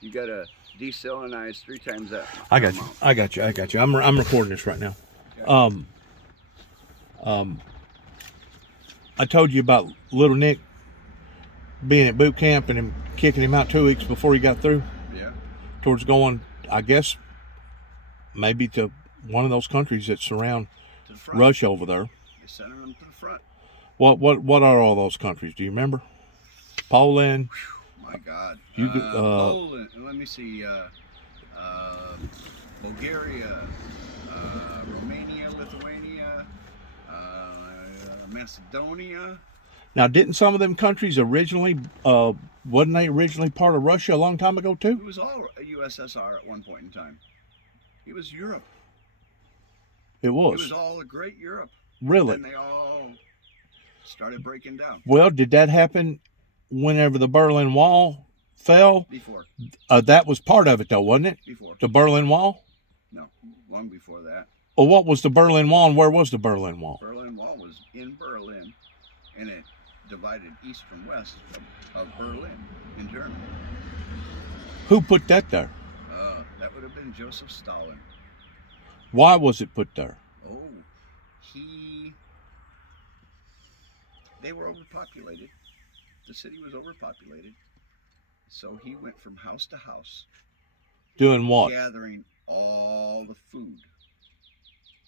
You got to desalinize 3 times that I got you. amount. I got you. I got you. I'm recording this right now. Okay. I told you about little Nick being at boot camp and him kicking him out 2 weeks before he got through. Yeah. Towards going, I guess, maybe to one of those countries that surround To the front. Russia over there. They sent them to the front. What are all those countries? Do you remember? Poland. My God. Poland. Let me see. Bulgaria, Romania, Lithuania, Macedonia. Now, didn't some of them countries originally, wasn't they originally part of Russia a long time ago too? It was all USSR at one point in time. It was Europe. It was. It was all a great Europe. Really? And they all started breaking down. Well, did that happen whenever the Berlin Wall fell? Before. That was part of it, though, wasn't it? Before. The Berlin Wall? No, long before that. Well, what was the Berlin Wall and where was the Berlin Wall? Berlin Wall was in Berlin, and it divided east from west of Berlin in Germany. Who put that there? That would have been Joseph Stalin. Why was it put there? Oh, they were overpopulated. The city was overpopulated. So he went from house to house. Doing what? Gathering all the food.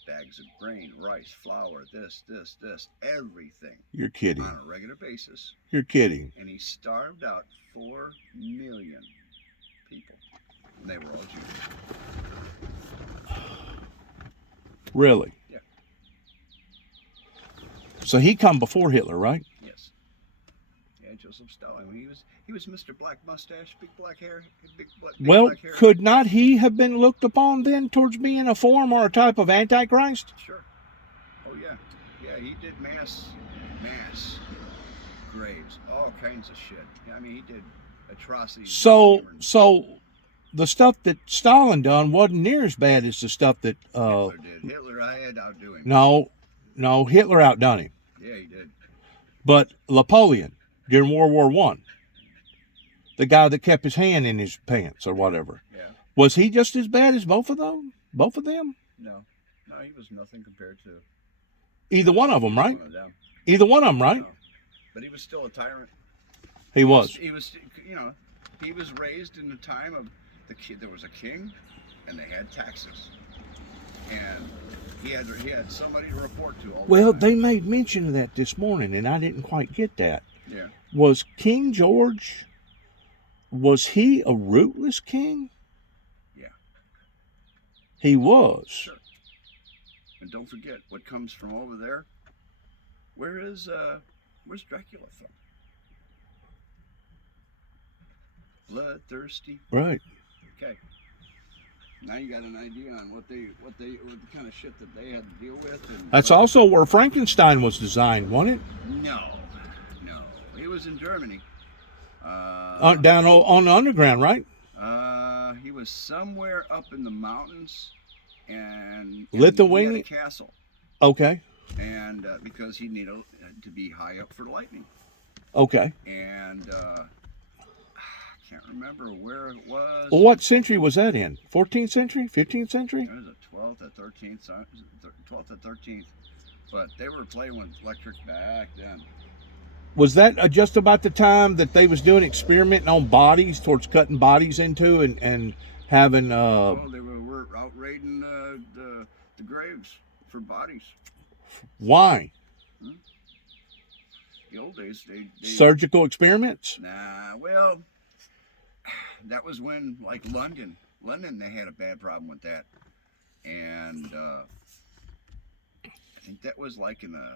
Bags of grain, rice, flour, this, everything. You're kidding. On a regular basis. You're kidding. And he starved out 4 million people. And they were all Jews. Really? Yeah. So he come before Hitler, right? Yes. Yeah, Joseph Stalin. He was Mr. Black Mustache, big black hair, big black hair. Could not he have been looked upon then towards being a form or a type of Antichrist? Sure. Oh yeah. Yeah, he did mass graves, all kinds of shit. I mean, he did atrocities. So the stuff that Stalin done wasn't near as bad as the stuff that Hitler did. Hitler, I had to outdo him. No, Hitler outdone him. Yeah, he did. But Napoleon during World War I, the guy that kept his hand in his pants or whatever, yeah. Was he just as bad as both of them? Both of them? No, he was nothing compared to either one of them, right? One of them. Either one of them, right? No. But he was still a tyrant. He was. He was raised in the time of there was a king, and they had taxes, and he had somebody to report to all the time. They made mention of that this morning, and I didn't quite get that. Yeah. Was King George? Was he a rootless king? Yeah. He was. Sure. And don't forget what comes from over there. Where's Dracula from? Bloodthirsty. Right. Okay. Now you got an idea on what the kind of shit that they had to deal with. That's also where Frankenstein was designed, wasn't it? No. He was in Germany. Down on the underground, right? He was somewhere up in the mountains, and Lithuania? He had a castle. Okay. And because he needed to be high up for lightning. Okay. And I can't remember where it was. Well, what century was that in? 14th century? 15th century? It was the 12th or 13th. 12th or 13th. But they were playing with electric back then. Was that just about the time that they was doing experimenting on bodies, towards cutting bodies into and having? They were out raiding the graves for bodies. Why? The old days, they surgical experiments. Nah, well, that was when, like London, they had a bad problem with that, and I think that was like in the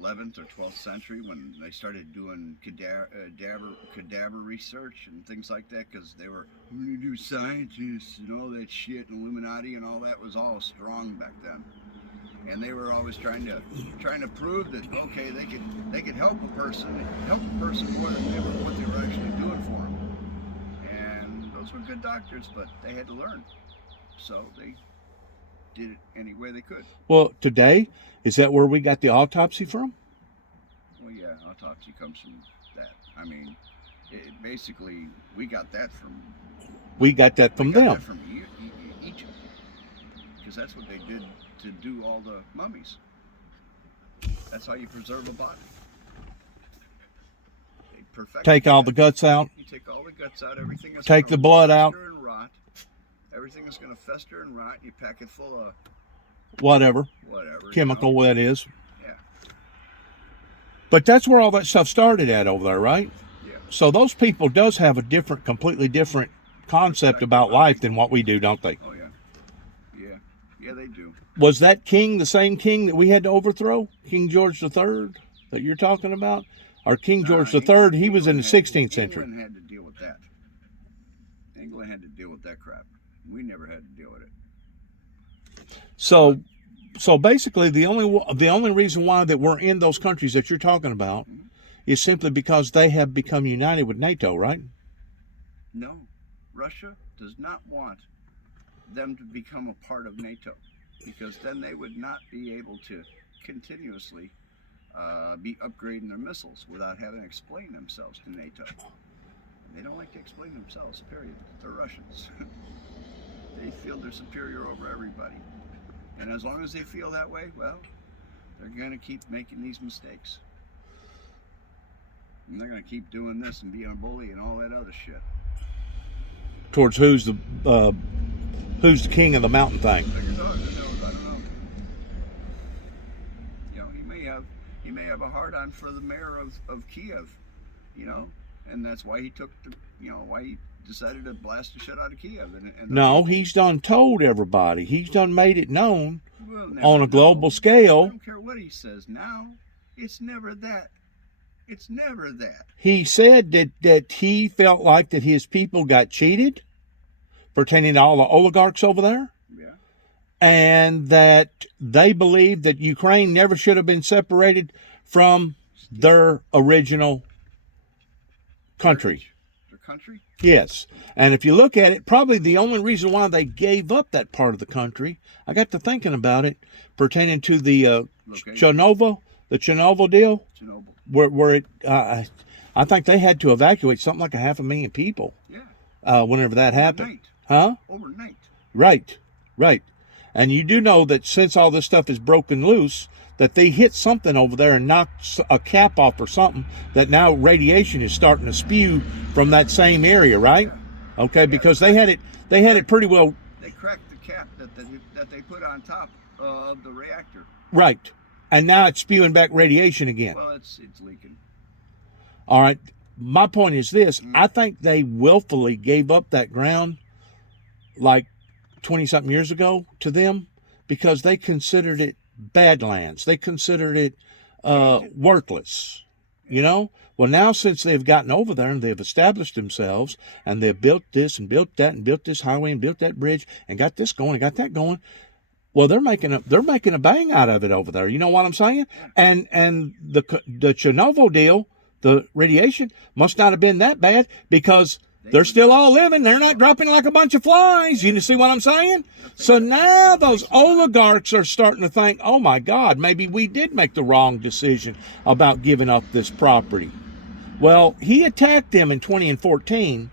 11th or 12th century when they started doing cadaver research and things like that, because they were do scientists and all that shit, and Illuminati and all that was all strong back then, and they were always trying to prove that okay they could help a person more than what they were actually doing for them, and those were good doctors, but they had to learn, so they did it any way they could. Well, today, is that where we got the autopsy from? Well, yeah, autopsy comes from that. I mean, basically, we got that from We got that from We got them. that from Egypt, because that's what they did to do all the mummies. That's how you preserve a body. They perfect. Take all the guts out. You take all the guts out. Everything is Take the blood out. And rot. Everything is going to fester and rot. You pack it full of Whatever chemical that is. Yeah. But that's where all that stuff started at over there, right? Yeah. So those people does have a completely different concept about life than what we do, don't they? Oh yeah. Yeah, they do. Was that king the same king that we had to overthrow? King George III that you're talking about? Or King George III, he was in the 16th century. England had to deal with that. England had to deal with that crap. We never had to deal with it. So basically, the only reason why that we're in those countries that you're talking about is simply because they have become united with NATO, right? No, Russia does not want them to become a part of NATO, because then they would not be able to continuously be upgrading their missiles without having to explain themselves to NATO. They don't like to explain themselves, period. They're Russians. They feel they're superior over everybody. And as long as they feel that way, well, they're going to keep making these mistakes. And they're going to keep doing this and being a bully and all that other shit. Towards who's the king of the mountain thing? I don't know. You know, he may have a hard on for the mayor of Kiev, you know, and that's why he took why he decided to blast the shit out of Kiev. No, he's done told everybody. He's done made it known on a global scale. I don't care what he says now. It's never that. It's never that. He said that he felt like that his people got cheated, pertaining to all the oligarchs over there. Yeah. And that they believe that Ukraine never should have been separated from their original country. Their country? Yes. And if you look at it, probably the only reason why they gave up that part of the country, I got to thinking about it, pertaining to the Chernobyl deal, where it, I think they had to evacuate something like 500,000 people. Yeah. Whenever that happened. Overnight. Huh? Overnight. Right. And you do know that since all this stuff is broken loose, that they hit something over there and knocked a cap off or something, that now radiation is starting to spew from that same area, right? Yeah. Okay, because they had it pretty well. They cracked the cap that they put on top of the reactor. Right. And now it's spewing back radiation again. Well, it's leaking. All right. My point is this. I think they willfully gave up that ground like 20-something years ago to them because they considered it badlands. They considered it worthless, you know? Well, now since they've gotten over there and they've established themselves and they've built this and built that and built this highway and built that bridge and got this going and got that going, well, they're making a bang out of it over there. You know what I'm saying? And the Chernobyl deal, the radiation must not have been that bad because they're still all living. They're not dropping like a bunch of flies. You see what I'm saying? So now those oligarchs are starting to think, oh my God, maybe we did make the wrong decision about giving up this property. Well, he attacked them in 2014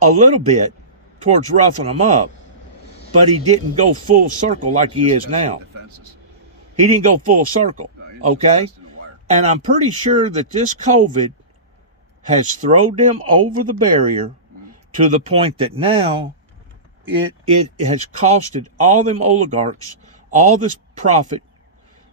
a little bit towards roughing them up, but he didn't go full circle like he is now. He didn't go full circle, okay? And I'm pretty sure that this COVID has thrown them over the barrier to the point that now it has costed all them oligarchs all this profit.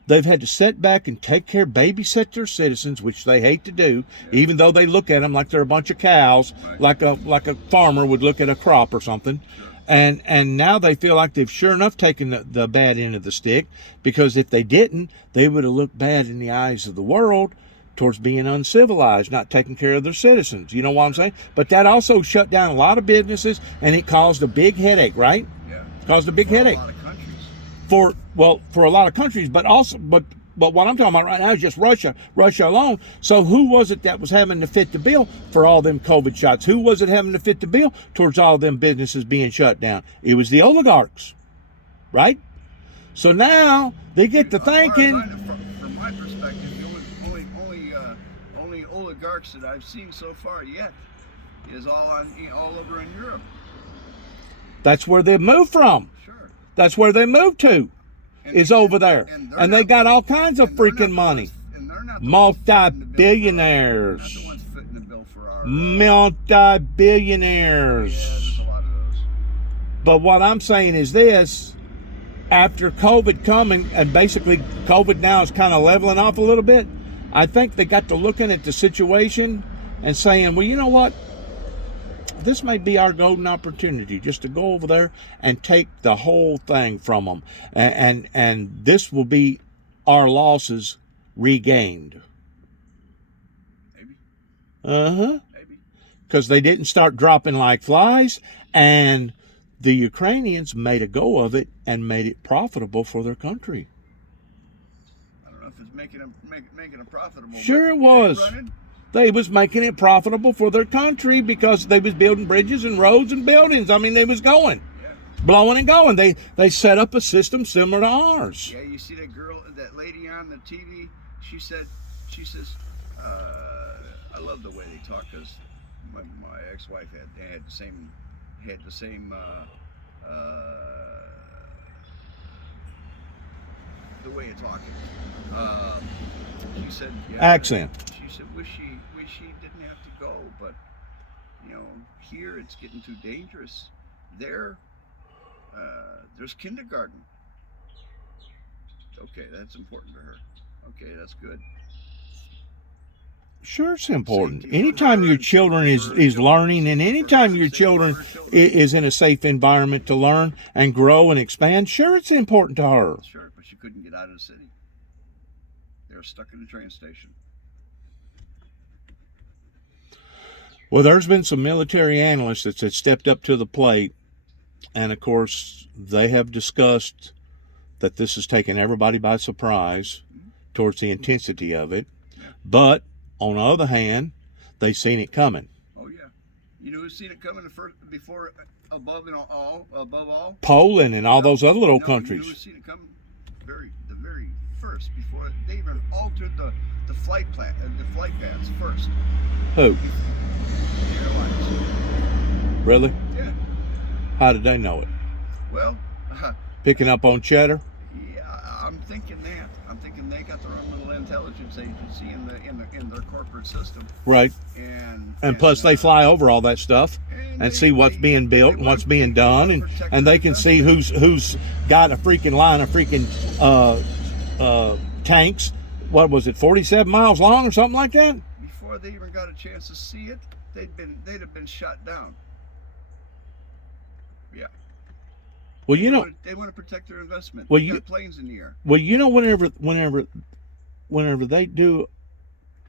They've had to sit back and take care, babysit their citizens, which they hate to do, even though they look at them like they're a bunch of cows, like a farmer would look at a crop or something. And now they feel like they've sure enough taken the bad end of the stick, because if they didn't, they would have looked bad in the eyes of the world towards being uncivilized, not taking care of their citizens. You know what I'm saying? But that also shut down a lot of businesses, and it caused a big headache, right? Yeah. Caused a big headache. A lot of countries. For a lot of countries, but what I'm talking about right now is just Russia alone. So who was it that was having to fit the bill for all them COVID shots? Who was it having to fit the bill towards all them businesses being shut down? It was the oligarchs, right? So now they get to thinking. From my perspective, the only oligarchs that I've seen so far yet is all over in Europe. That's where they moved from. Sure. That's where they moved to. Is over there. And And they got all kinds of freaking money. And they're not the ones footing the bill for Multi-billionaires. Not the ones footing the bill for our. Multi-billionaires. Yeah, there's a lot of those. But what I'm saying is this: after COVID coming, and basically COVID now is kind of leveling off a little bit, I think they got to looking at the situation and saying, well, you know what? This may be our golden opportunity just to go over there and take the whole thing from them. And this will be our losses regained. Maybe. Maybe. Because they didn't start dropping like flies, and the Ukrainians made a go of it and made it profitable for their country. I don't know if it's making them profitable. Sure it was. They was making it profitable for their country because they was building bridges and roads and buildings. I mean, they was going, blowing and going. They set up a system similar to ours. Yeah, you see that lady on the TV. She says, I love the way they talk because my ex-wife had the same the way of talking. She said accent. She said, wish she didn't have to go, but here it's getting too dangerous. There's kindergarten. Okay, that's important to her. Okay, that's good. Sure, it's important. Anytime your children is learning, and anytime your children is in a safe environment to learn and grow and expand, sure, it's important to her. Sure, but she couldn't get out of the city. They were stuck in the train station. Well, there's been some military analysts that have stepped up to the plate, and of course, they have discussed that this has taken everybody by surprise towards the intensity of it. But on the other hand, they seen it coming. Oh yeah, you know who's seen it coming before, above all? Poland and all those other little countries. You know who's seen it coming? The very first, before they even altered the flight paths first. Who? The airlines. Really? Yeah. How did they know it? Well, picking up on cheddar. Yeah, I'm thinking that. I'm thinking they got their own little intelligence agency in their corporate system. Right. And plus they fly over all that stuff and see what's being built and what's being done, and they can see who's got a freaking line of freaking tanks. What was it, 47 miles long or something like that? Before they even got a chance to see it, they'd have been shot down. Yeah. Well, they want to protect their investment. Well, they got planes in the air. Well, whenever they do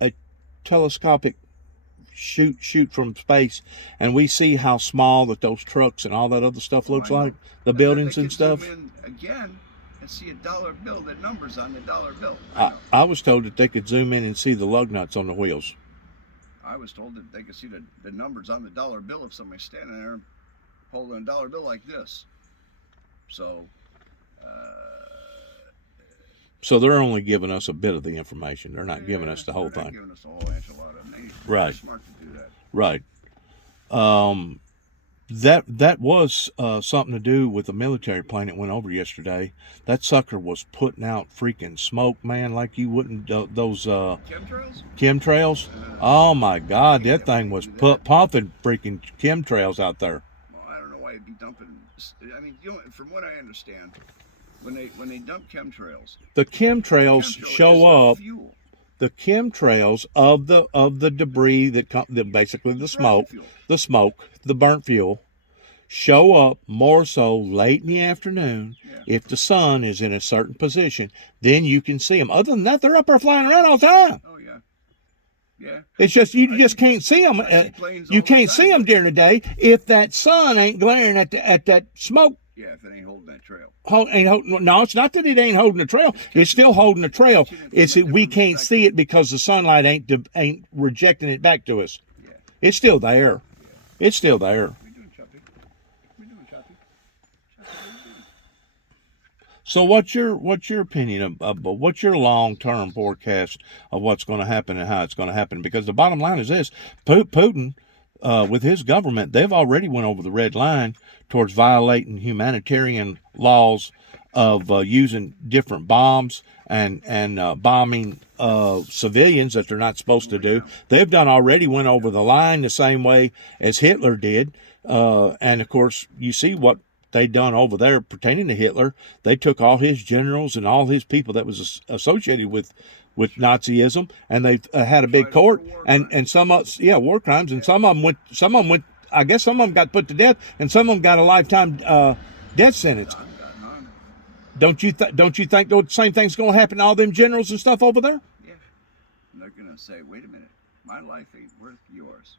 a telescopic shoot from space, and we see how small that those trucks and all that other stuff looks like, the buildings and stuff. Zoom in again and see a dollar bill, the numbers on the dollar bill. I was told that they could zoom in and see the lug nuts on the wheels. I was told that they could see the numbers on the dollar bill if somebody's standing there holding a dollar bill like this. So they're only giving us a bit of the information. They're not giving us the whole thing. They're not giving us the whole enchilada. Right. Smart to do that. Right. That was something to do with the military plane that went over yesterday. That sucker was putting out freaking smoke, man, like you wouldn't. Those chemtrails. Oh my God, that thing was pumping freaking chemtrails out there. Well, I don't know why it'd be dumping. I mean, from what I understand, when they dump chemtrails, the chemtrails show up. Fuel. The chemtrails of the debris that basically the smoke, the burnt fuel, show up more so late in the afternoon. Yeah. If the sun is in a certain position, then you can see them. Other than that, they're up there flying around all the time. Oh yeah, yeah. It's just you just can't see them. You can't see them during the day if that sun ain't glaring at that smoke. Yeah, if it ain't holding that trail. No, it's not that it ain't holding the trail. It's still holding the trail. It's that we can't see it because the sunlight ain't rejecting it back to us. Yeah. It's still there. Yeah. It's still there. We're doing choppy. So what's your opinion of what's your long-term forecast of what's going to happen and how it's going to happen? Because the bottom line is this: Putin with his government, they've already went over the red line towards violating humanitarian laws of using different bombs and bombing civilians that they're not supposed to do. They've already went over the line the same way as Hitler did. And of course, you see what they done over there pertaining to Hitler. They took all his generals and all his people that was associated with Nazism, and they had a big court, and some war crimes, and some of them went. I guess some of them got put to death, and some of them got a lifetime death sentence. Don't you think the same thing's going to happen to all them generals and stuff over there? Yeah, and they're going to say, "Wait a minute, my life ain't worth yours,"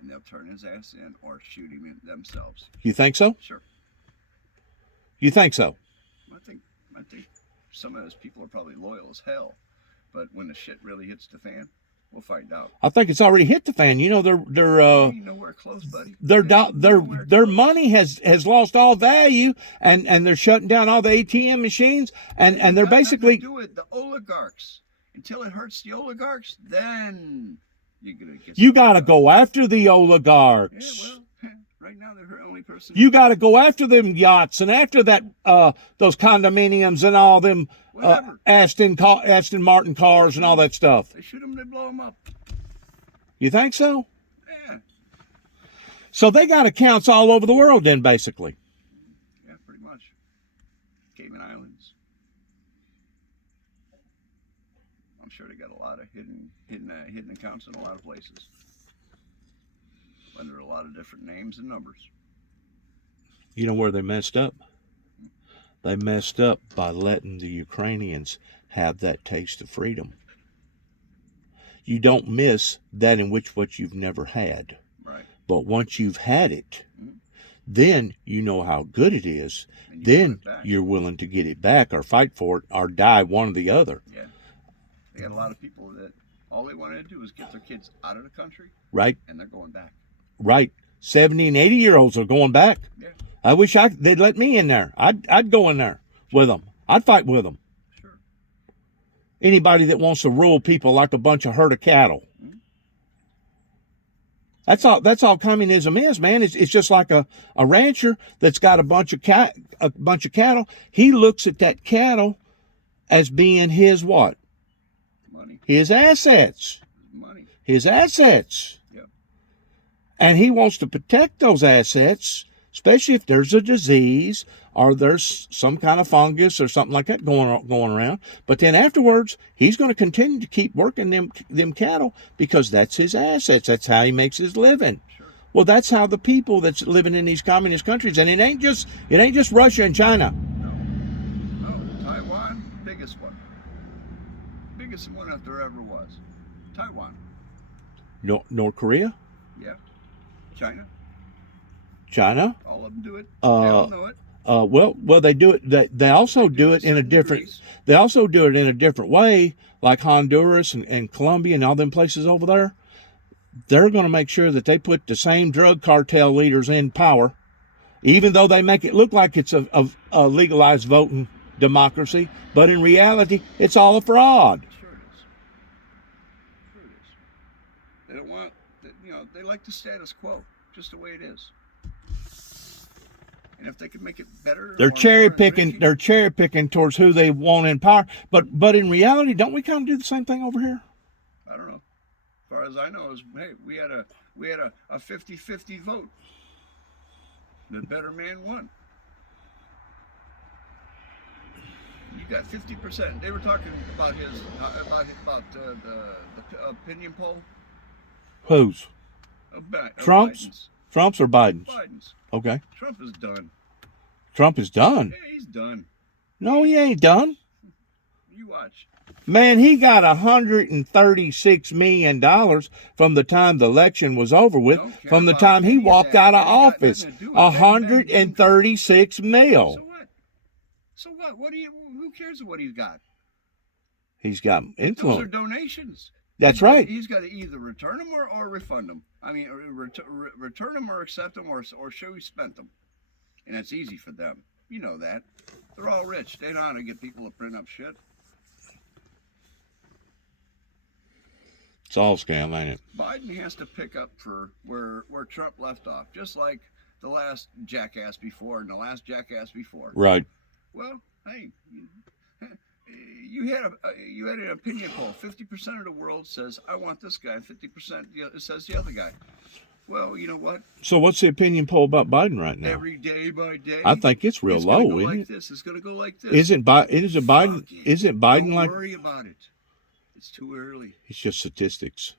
and they'll turn his ass in or shoot him in themselves. You think so? Sure. You think so? I think some of those people are probably loyal as hell, but when the shit really hits the fan, we'll find out. I think it's already hit the fan. You know, you know we're close, buddy. Their money has lost all value, and they're shutting down all the ATM machines, and they're basically do it. The oligarchs, until it hurts the oligarchs, then you're gonna get. You got to go after the oligarchs. Yeah, well. Right now, they're the only person. You got to go after them yachts and after that those condominiums and all them Aston Martin cars and all that stuff. They shoot them, they blow them up. You think so? Yeah. So they got accounts all over the world, then, basically. Yeah, pretty much. Cayman Islands. I'm sure they got a lot of hidden accounts in a lot of places. Under a lot of different names and numbers. You know where they messed up? They messed up by letting the Ukrainians have that taste of freedom. You don't miss that in which what you've never had. Right. But once you've had it, then you know how good it is. Then you're willing to get it back or fight for it or die, one or the other. Yeah. They got a lot of people that all they wanted to do was get their kids out of the country. Right. And they're going back. Right. 70 and 80-year-olds are going back. Yeah. I wish they'd let me in there. I'd go in there with them. I'd fight with them. Sure. Anybody that wants to rule people like a bunch of herd of cattle. That's all communism is, man. It's just like a rancher that's got a bunch of cattle. He looks at that cattle as being his what? Money. His assets. Money. His assets. Yeah. And he wants to protect those assets, especially if there's a disease or there's some kind of fungus or something like that going around. But then afterwards, he's going to continue to keep working them cattle because that's his assets. That's how he makes his living. Sure. Well, that's how the people that's living in these communist countries, and it ain't just Russia and China. No, Taiwan, biggest one if there ever was. Taiwan. North Korea. Yeah. China. All of them do it. They all know it. Well, they do it. They also do it in a different. They also do it in a different way, like Honduras and Colombia and all them places over there. They're going to make sure that they put the same drug cartel leaders in power, even though they make it look like it's a legalized voting democracy. But in reality, it's all a fraud. Sure it is. They don't want. They like the status quo, just the way it is. And if they could make it better, they're cherry picking. They're cherry picking towards who they want in power. But in reality, don't we kind of do the same thing over here? I don't know. As far as I know, we had a 50-50 vote. The better man won. You got 50%. They were talking about the opinion poll. Whose? Trump's? Biden's. Trump's or Biden's? Biden's. Okay. Trump is done. Trump is done? Yeah, he's done. No, he ain't done. You watch. Man, he got $136 million from the time the election was over with, from the time he walked out of office. $136 million. So what? Who cares what he's got? He's got influence. Those are donations. That's right. He's got to either return them or refund them. I mean, return them or accept them or show he spent them. And that's easy for them. You know that. They're all rich. They know how to get people to print up shit. It's all scam, ain't it? Biden has to pick up for where Trump left off, just like the last jackass before and the last jackass before. Right. Well, hey, you had an opinion poll. 50% of the world says I want this guy. 50% says the other guy. Well, you know what? So what's the opinion poll about Biden right now? Every day by day. I think it's real low, isn't it? It's going to go like this. Isn't Biden? Isn't Biden Don't like? Don't worry about it. It's too early. It's just statistics.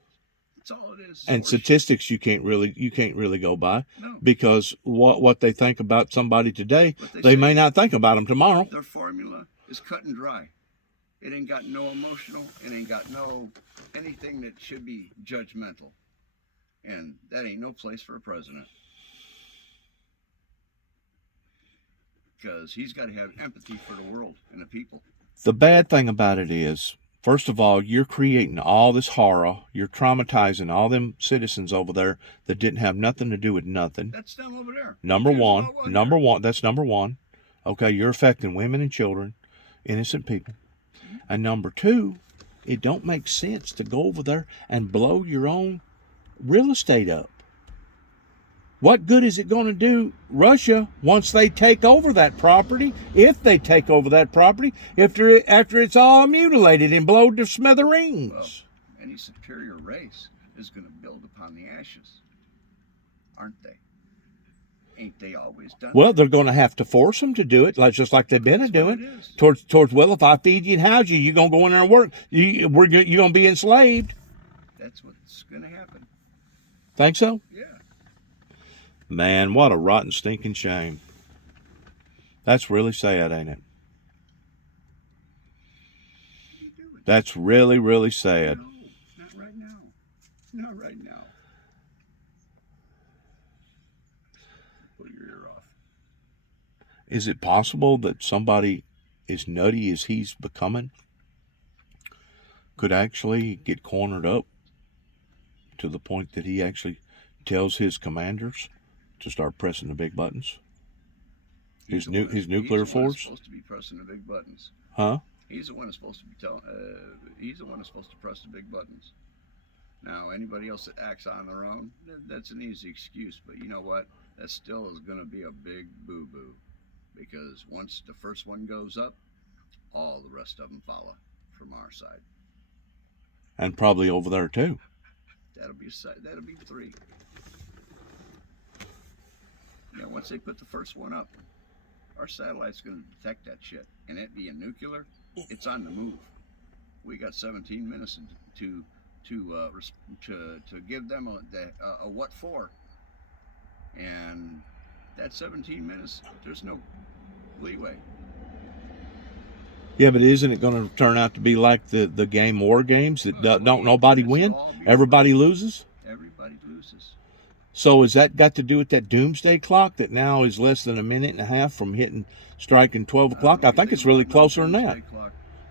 That's all it is. And statistics you can't really go by. No. Because what they think about somebody today, they may not think about them tomorrow. Their formula is cut and dry. It ain't got no emotional. It ain't got no anything that should be judgmental. And that ain't no place for a president. Because he's got to have empathy for the world and the people. The bad thing about it is, first of all, you're creating all this horror. You're traumatizing all them citizens over there that didn't have nothing to do with nothing. That's them over there. Number one. That's number one. Okay, you're affecting women and children, innocent people. Mm-hmm. And number two, it don't make sense to go over there and blow your own real estate up. What good is it going to do Russia once they take over that property? If they take over that property, after it's all mutilated and blown to smithereens. Well, any superior race is going to build upon the ashes, aren't they? Ain't they always done? Well, they're going to have to force them to do it, just like they've been doing. Towards well, if I feed you and house you, you're going to go in there and work. You're going to be enslaved. That's what's going to happen. Think so? Yeah. Man, what a rotten, stinking shame. That's really sad, ain't it? That's really, really sad. No, not right now. Not right now. Pull your ear off. Is it possible that somebody as nutty as he's becoming could actually get cornered up to the point that he actually tells his commanders to start pressing the big buttons? His nuclear force? He's supposed to be pressing the big buttons. Huh? He's the one that's supposed to be he's the one that's supposed to press the big buttons. Now, anybody else that acts on their own, that's an easy excuse. But you know what? That still is going to be a big boo-boo. Because once the first one goes up, all the rest of them follow from our side. And probably over there, too. That'll be three. Once they put the first one up, our satellite's going to detect that shit. And it being nuclear, it's on the move. We got 17 minutes to give them a what for. And that 17 minutes, there's no leeway. Yeah, but isn't it going to turn out to be like the game War Games that don't nobody win? Everybody loses? Everybody loses. So has that got to do with that Doomsday Clock that now is less than a minute and a half from striking 12 o'clock? I think it's really closer than that.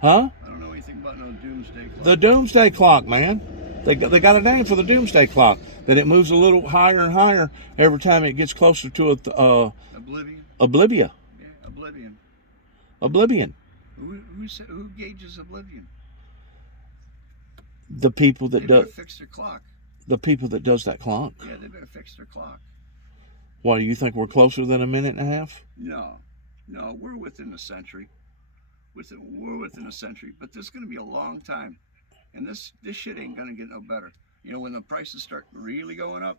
Huh? I don't know anything about no Doomsday Clock. The Doomsday Clock, man. They got a name for the Doomsday Clock. That it moves a little higher and higher every time it gets closer to Oblivion. Oblivion. Yeah, Oblivion. Oblivion. Who gauges Oblivion? The people that do fix their clock. The people that does that clock. Yeah, they better fix their clock. Why, do you think we're closer than a minute and a half? No, we're within a century. We're within a century, but this is going to be a long time, and this shit ain't going to get no better. When the prices start really going up,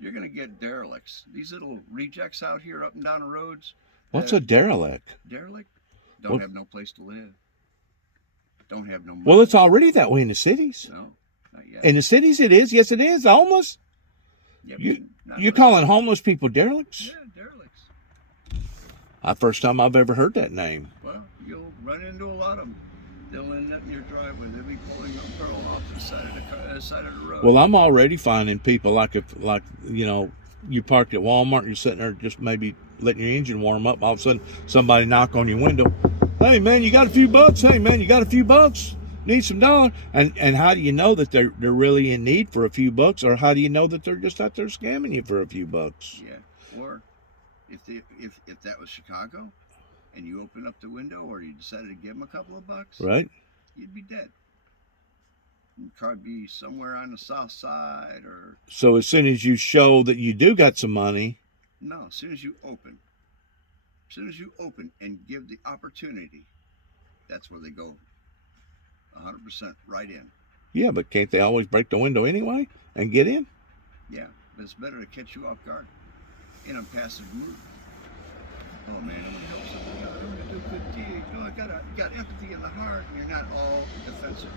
you're going to get derelicts. These little rejects out here up and down the roads. What's a derelict? Derelict? Don't have no place to live. Don't have no money. Well, it's already that way in the cities. No, not yet. In the cities, it is. Yes, it is. Homeless. Yeah, you're calling homeless people derelicts? Yeah, derelicts. The first time I've ever heard that name. Well, you'll run into a lot of them. They'll end up in your driveway. They'll be pulling up pearl off to the side of the road. Well, I'm already finding people like you parked at Walmart, you're sitting there just maybe letting your engine warm up. All of a sudden, somebody knock on your window. Hey, man, you got a few bucks? Hey, man, you got a few bucks? Need some dollars? And how do you know that they're really in need for a few bucks, or how do you know that they're just out there scamming you for a few bucks? Yeah. Or if that was Chicago, and you opened up the window, or you decided to give them a couple of bucks, right? You'd be dead. It'd probably be somewhere on the south side or... So as soon as you show that you do got some money... No, as soon as you open. As soon as you open and give the opportunity, that's where they go 100% right in. Yeah, but can't they always break the window anyway and get in? Yeah, but it's better to catch you off guard in a passive move. Oh man, I'm gonna help somebody out. I'm gonna do a good deed. You know, I got empathy in the heart, and you're not all defensive.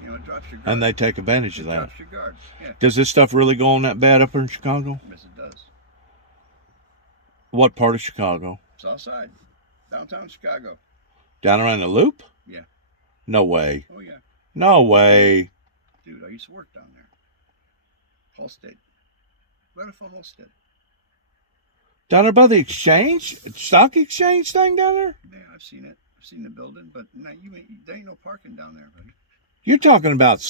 You know, it drops your guard. And they take advantage of that. Drops your guard. Yeah. Does this stuff really go on that bad up in Chicago? Yes, it does. What part of Chicago? South side, downtown Chicago. Down around the Loop? Yeah. No way. Oh yeah. No way. Dude, I used to work down there. Halstead. Right off of Halstead. Down there by the exchange? Stock exchange thing down there? Yeah, I've seen it. I've seen the building, but no, there ain't no parking down there, buddy. You're talking about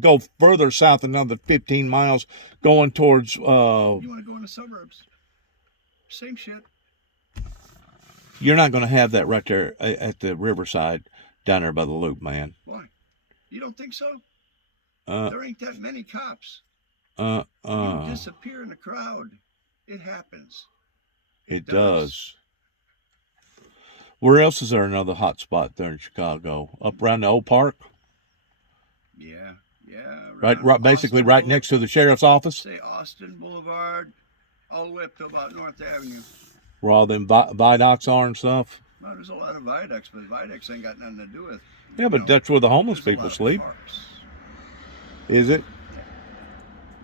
go further south another 15 miles going towards... You want to go in the suburbs. Same shit. You're not going to have that right there at the riverside down there by the Loop, man. Why? You don't think so? Uh, There ain't that many cops. You You disappear in the crowd. It happens. It does. Where else is there another hot spot there in Chicago? Up around the old park? Yeah. Right, basically Austin right next to the sheriff's office? Say Austin Boulevard, all the way up to about North Avenue. Where all them viaducts are and stuff? Well, there's a lot of viaducts, but viaducts ain't got nothing to do with... Yeah, but that's where the homeless there's a people lot of sleep. Parks. Is it? Yeah.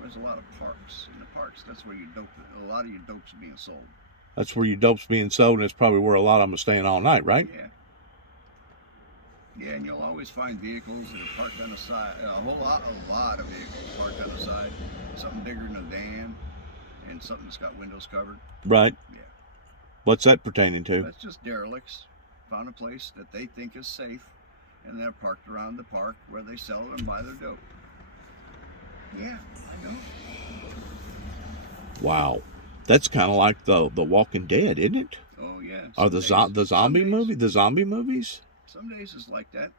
There's a lot of parks. In the parks, that's where a lot of your dope's being sold. That's where your dope's being sold, and it's probably where a lot of them are staying all night, right? Yeah. Yeah, and you'll always find vehicles that are parked on the side. A lot of vehicles parked on the side. Something bigger than a van, and something that's got windows covered. Right. Yeah. What's that pertaining to? That's just derelicts. Found a place that they think is safe, and they're parked around the park where they sell it and buy their dope. Yeah, I know. Wow. That's kind of like the Walking Dead, isn't it? Oh yeah. Or the zombie movie, the zombie movies. Some days it's like that.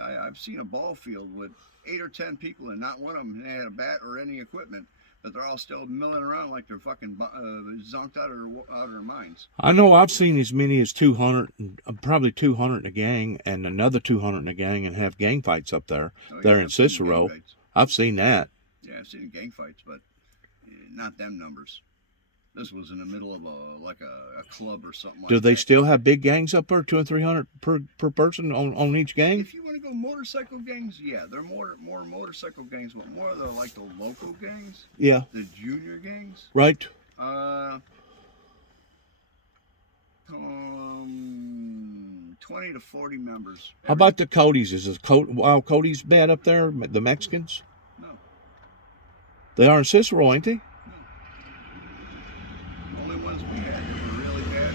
I've seen a ball field with 8 or 10 people, and not one of them had a bat or any equipment, but they're all still milling around like they're fucking zonked out of their minds. I know I've seen as many as 200, probably 200 in a gang, and another 200 in a gang, and have gang fights up there. Oh, yeah, there in I've seen Cicero. gang fights. I've seen that. Yeah, I've seen gang fights, but not them numbers. This was in the middle of a club or something like that. Do they still have big gangs up there, 200 and 300 per person on each gang? If you want to go motorcycle gangs, yeah, they're more motorcycle gangs, but more the like the local gangs. Yeah. The junior gangs. Right. 20 to 40 members. How about the Codys? Is Wild Cody's bad up there? The Mexicans? No. They are in Cicero, ain't they? Only ones we had that were really bad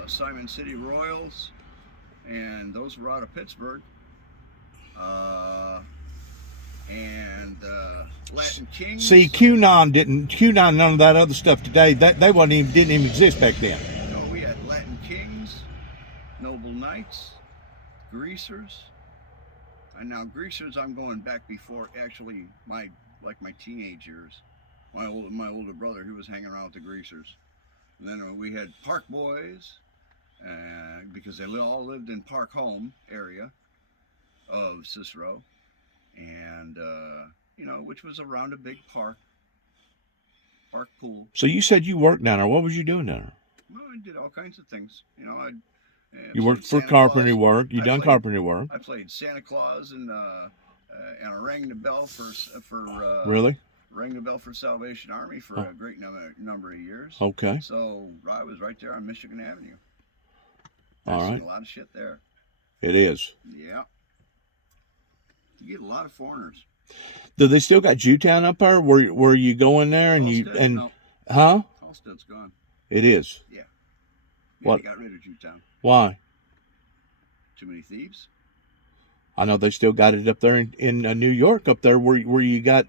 were Simon City Royals, and those were out of Pittsburgh. And Latin Kings. See, QAnon, none of that other stuff today. They didn't even exist back then. No, we had Latin Kings, Noble Knights, Greasers. And now Greasers, I'm going back before actually my teenage years. My older brother, he was hanging around with the Greasers. And then we had Park Boys, because they all lived in Park Home area of Cicero, and which was around a big park pool. So you said you worked down there. What was you doing down there? Well, I did all kinds of things. You worked for carpentry work. You done carpentry work. I played Santa Claus and I rang the bell for Really? Rang the bell for Salvation Army for a great number of years. Okay. So I was right there on Michigan Avenue. All right. A lot of shit there. It is. Yeah. You get a lot of foreigners. Do they still got Jewtown up there? Where you go in there and No. Huh? Halstead's gone. It is. Yeah. What? They got rid of Jewtown. Why? Too many thieves. I know they still got it up there in New York, up there where you got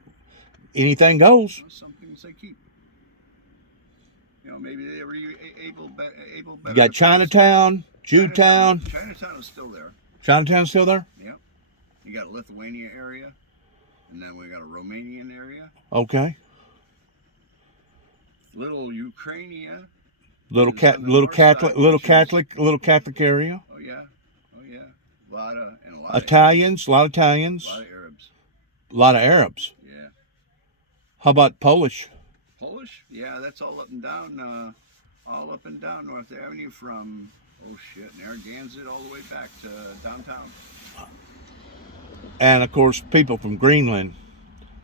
anything goes. Some things they keep. You know, maybe they were able. You got Chinatown, Jewtown. Chinatown is still there. Chinatown's still there? Yep. You got Lithuania area, and then we got a Romanian area. Okay. Little Ukrainia. Little Catholic area. Oh yeah. A lot of Italians, a lot of Italians. A lot of Arabs. A lot of Arabs. Yeah. How about Polish? Polish? Yeah, that's all up and down North Avenue from Narragansett all the way back to downtown. And of course, people from Greenland,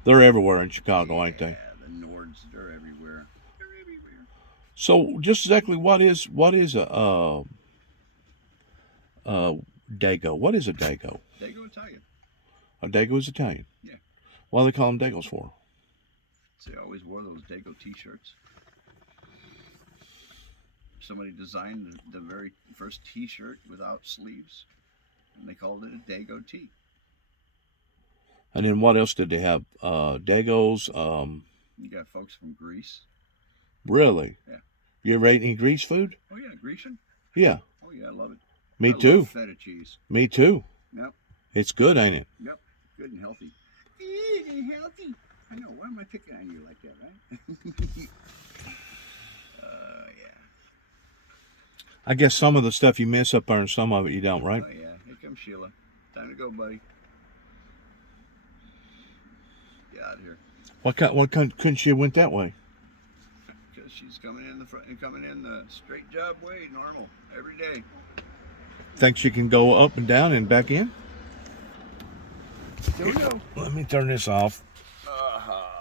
they're everywhere in Chicago, ain't they? Yeah, the Nords, they're everywhere. So, just exactly what is a Dago? What is a Dago? Dago Italian. A Dago is Italian. Yeah. What do they call them Dagos for? They always wore those Dago T-shirts. Somebody designed the very first T-shirt without sleeves, and they called it a Dago T. And then what else did they have? Dagos. You got folks from Greece. Really? Yeah. You ever ate any Greece food? Oh yeah, Grecian. Yeah. Oh yeah, I love it. Me I too. love feta cheese. Me too. Yep. It's good, ain't it? Yep. Good and healthy. Good and healthy. I know. Why am I picking on you like that, right? Yeah. I guess some of the stuff you miss up there and some of it you don't, right? Oh yeah. Here comes Sheila. Time to go, buddy. Get out of here. What couldn't she have went that way? Because she's coming in the front and coming in the straight job way, normal, every day. Think she can go up and down and back in? Don't know. Let me turn this off.